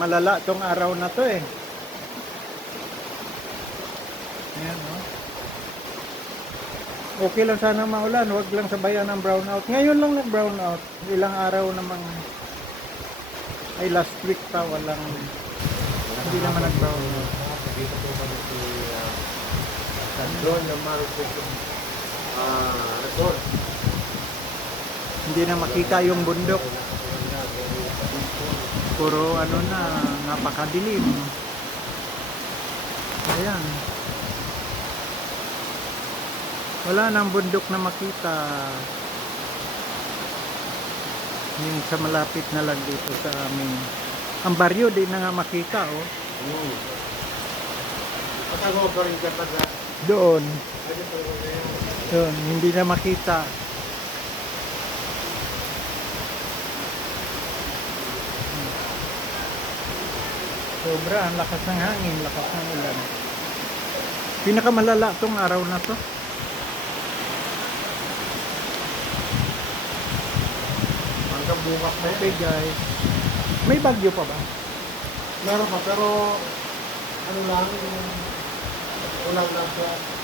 malala tong araw na to eh. Ayan, oh. Okay lang sana maulan, wag lang sabayan ng brownout. Ngayon lang nag-brownout. Ilang araw namang ay last week pa walang hindi naman nag-brownout. Dito po kami sa drone ng Marupet resort. Hindi na makita yung bundok. Puro ano na, napakadilim. Ayan. Wala nang bundok na makita. Yung sa malapit na lang dito sa amin. Ang baryo di na nga makita, oh. Patago pa rin ka taga. Doon. Doon, hindi na makita. Sobra, ang lakas ng hangin, lakas ng ulan. Pinakamalala tong araw na to. Hanggang bukas na Okay guys. May bagyo pa ba? Meron pa pero ano lang, ulang lang siya.